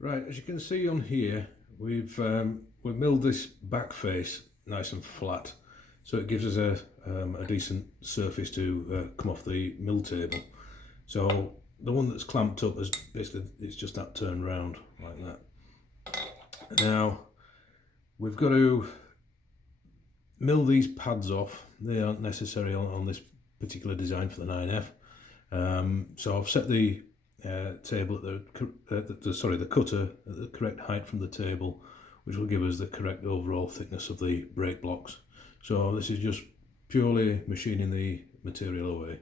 Right, as you can see on here, we've milled this back face nice and flat, so it gives us a decent surface to come off the mill table. So the one that's clamped up is basically it's just that turn round like that. Now we've got to mill these pads off. They aren't necessary on this particular design for the 9F. So I've set the table at the cutter at the correct height from the table, which will give us the correct overall thickness of the brake blocks. So this is just purely machining the material away.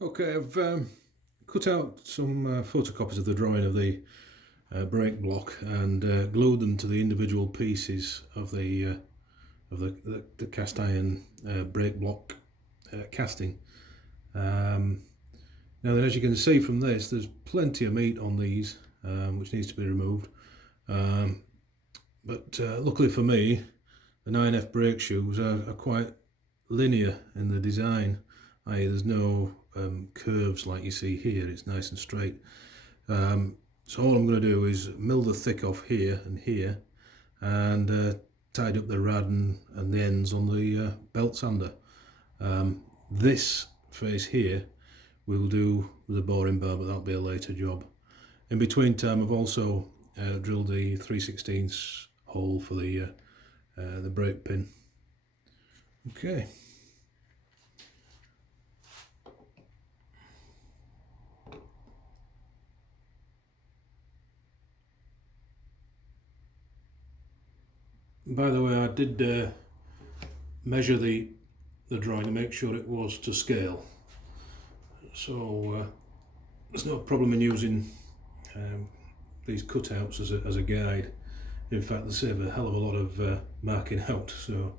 Okay, I've cut out some photocopies of the drawing of the brake block and glued them to the individual pieces of the cast iron brake block casting. Now then, as you can see from this, there's plenty of meat on these, which needs to be removed. But luckily for me, the 9F brake shoes are quite linear in the design, i.e. there's no curves like you see here, it's nice and straight. So all I'm going to do is mill the thick off here and here, and tied up the rad and the ends on the belt sander. This face here we'll do with a boring bar, but that'll be a later job. In between time, I've also drilled the 3/16 hole for the brake pin. Okay. By the way, I did measure the drawing to make sure it was to scale, so there's no problem in using these cutouts as a guide. In fact, they save a hell of a lot of marking out, so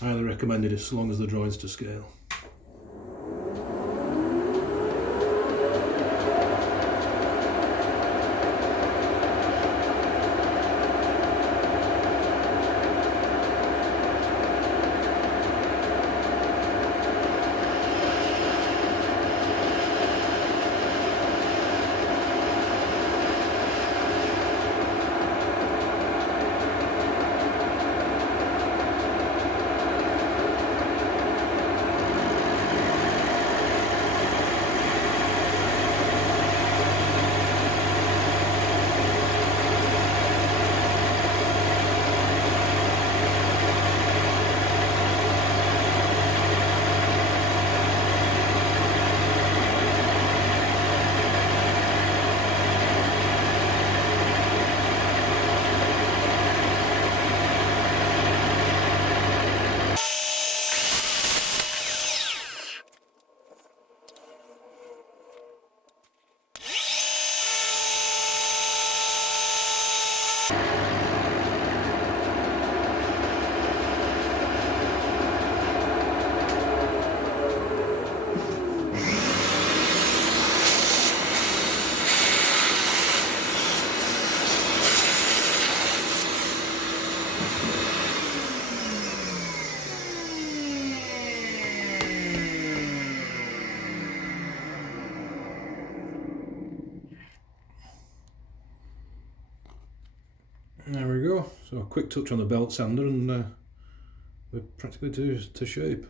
I highly recommend it as long as the drawing's to scale. There we go. So a quick touch on the belt sander and we're practically to shape.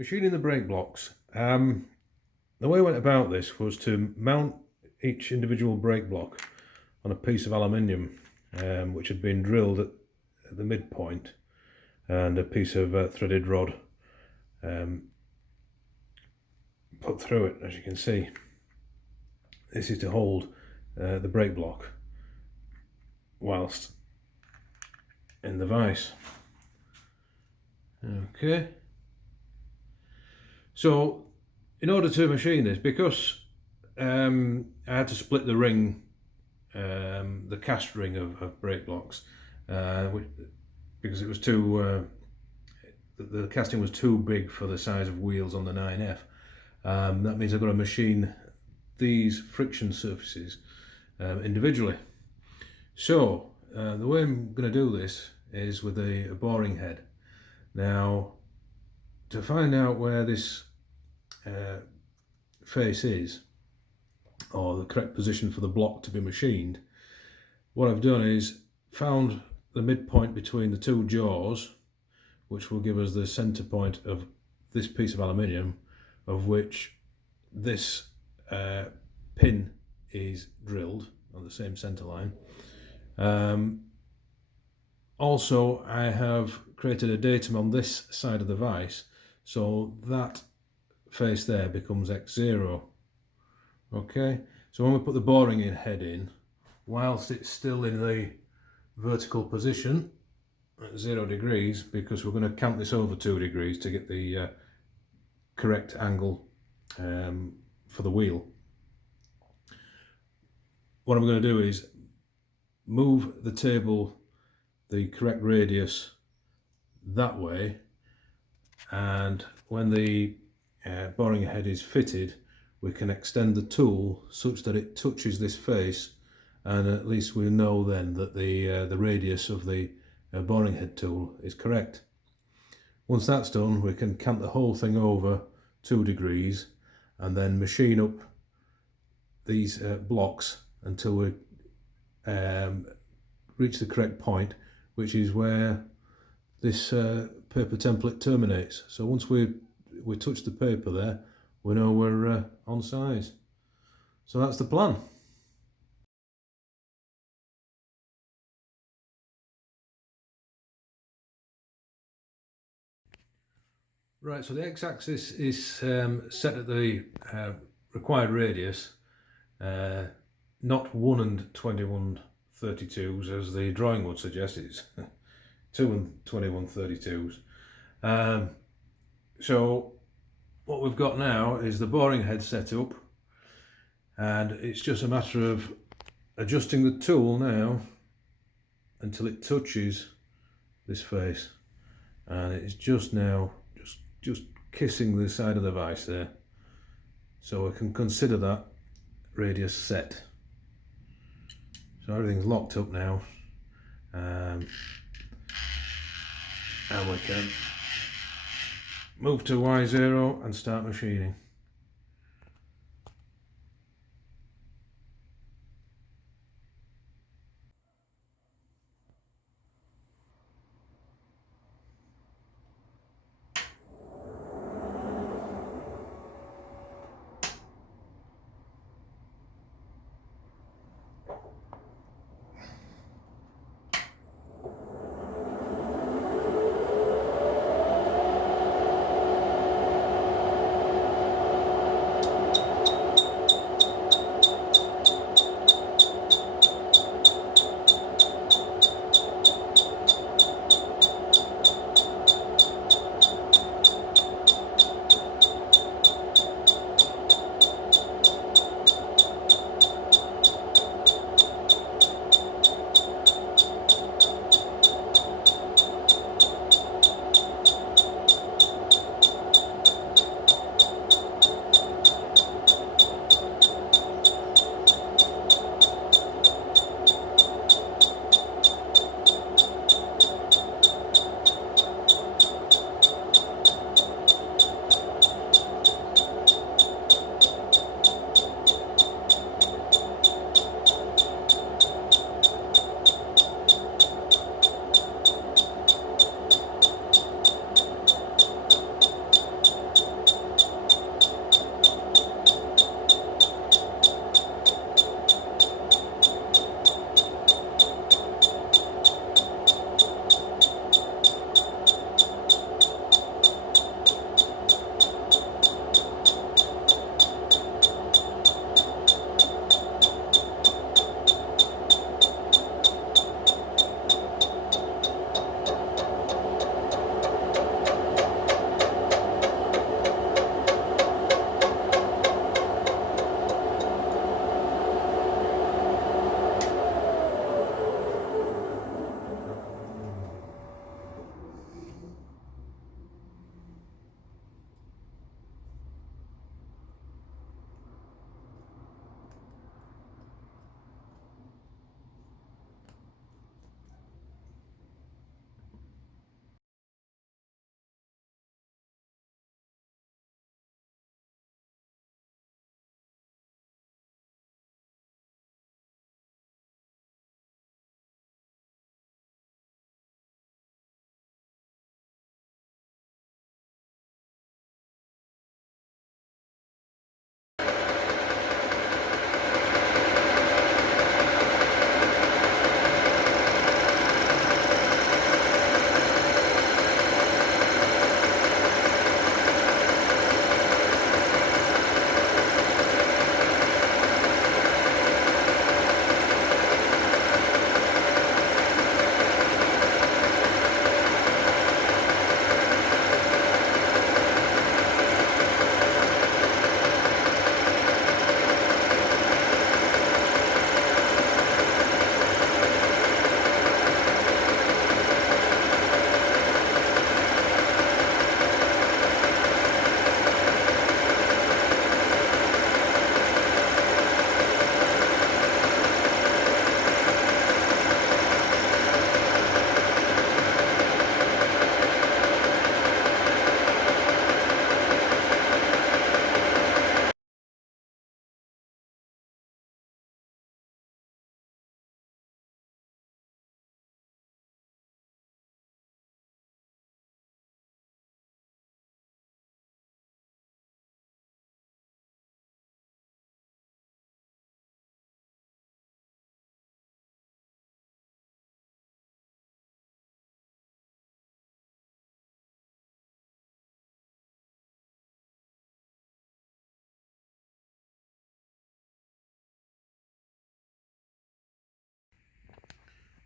Machining the brake blocks. The way I went about this was to mount each individual brake block on a piece of aluminium, which had been drilled at the midpoint, and a piece of threaded rod put through it. As you can see, this is to hold the brake block whilst in the vise. Okay, so in order to machine this, because I had to split the ring, the cast ring of brake blocks, because it was too the casting was too big for the size of wheels on the 9F. That means I've got to machine these friction surfaces individually. So the way I'm going to do this is with a boring head. Now, to find out where this face is, or the correct position for the block to be machined, what I've done is found the midpoint between the two jaws, which will give us the center point of this piece of aluminium, of which this pin is drilled on the same center line. Also, I have created a datum on this side of the vise, so that face there becomes X0. Okay, so when we put the boring head in, whilst it's still in the vertical position at 0 degrees, because we're going to count this over 2 degrees to get the correct angle for the wheel. What I'm going to do is move the table the correct radius that way, and when the boring head is fitted, we can extend the tool such that it touches this face, and at least we know then that the radius of the boring head tool is correct. Once that's done, we can cant the whole thing over 2 degrees and then machine up these blocks until we reach the correct point, which is where this paper template terminates. So once we touch the paper there, we know we're on size. So that's the plan. Right, so the x-axis is set at the required radius, not 1 and 21/32s as the drawing would suggest. It's 2 and 21/32s. So what we've got now is the boring head set up, and it's just a matter of adjusting the tool now until it touches this face, and it's just now just kissing the side of the vise there, so we can consider that radius set. So everything's locked up now, and we can move to Y0 and start machining.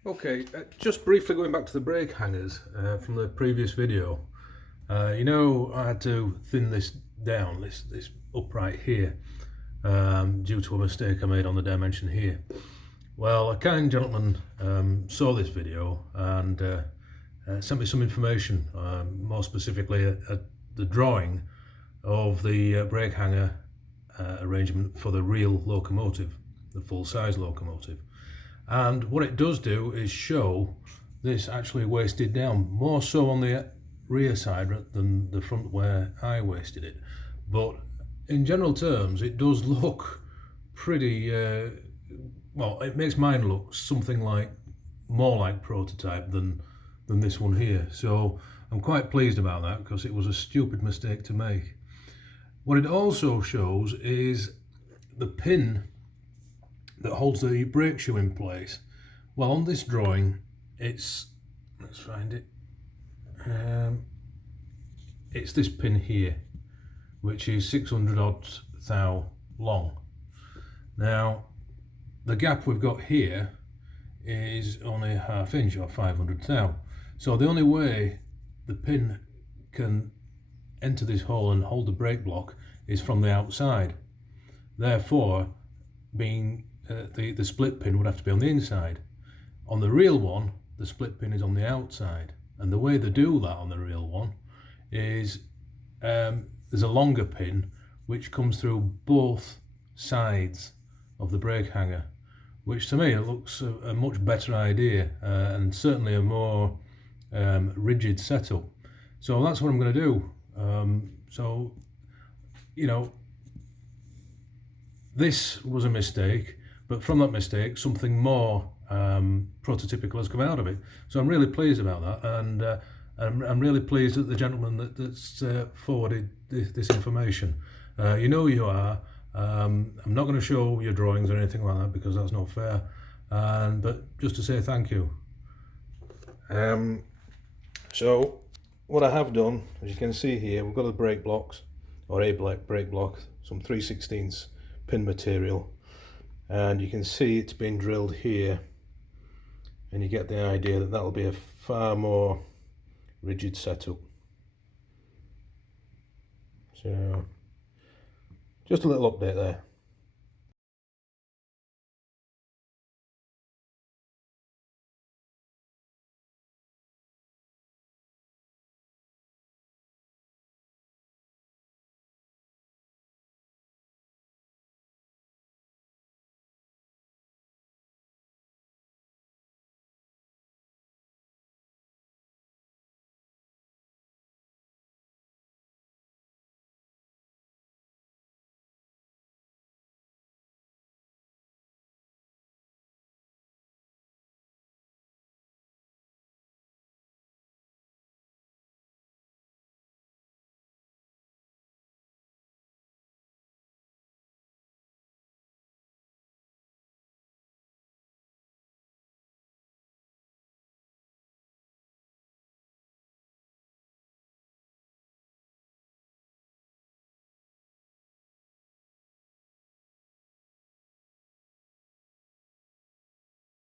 Okay, just briefly going back to the brake hangers from the previous video. You know, I had to thin this down, this upright here, due to a mistake I made on the dimension here. Well, a kind gentleman saw this video and sent me some information, more specifically the drawing of the brake hanger arrangement for the real locomotive, the full-size locomotive. And what it does do is show this actually wasted down, more so on the rear side than the front where I wasted it. But in general terms, it does look pretty, well, it makes mine look something like, more like prototype than this one here. So I'm quite pleased about that, because it was a stupid mistake to make. What it also shows is the pin that holds the brake shoe in place. Well, on this drawing, it's, let's find it, it's this pin here, which is 600 odd thou long. Now, the gap we've got here is only a ½ inch, or 500 thou. So the only way the pin can enter this hole and hold the brake block is from the outside. Therefore, being the split pin would have to be on the inside. On the real one, the split pin is on the outside, and the way they do that on the real one is there's a longer pin which comes through both sides of the brake hanger, which to me it looks a much better idea and certainly a more rigid setup. So that's what I'm going to do. So, you know, this was a mistake, but from that mistake something more prototypical has come out of it. So I'm really pleased about that, and I'm really pleased that the gentleman that's forwarded this information. You know you are. I'm not going to show your drawings or anything like that, because that's not fair, but just to say thank you. So what I have done, as you can see here, we've got the brake blocks, or a brake block, some 3/16 pin material, and you can see it's been drilled here, and you get the idea that that'll be a far more rigid setup. So just a little update there.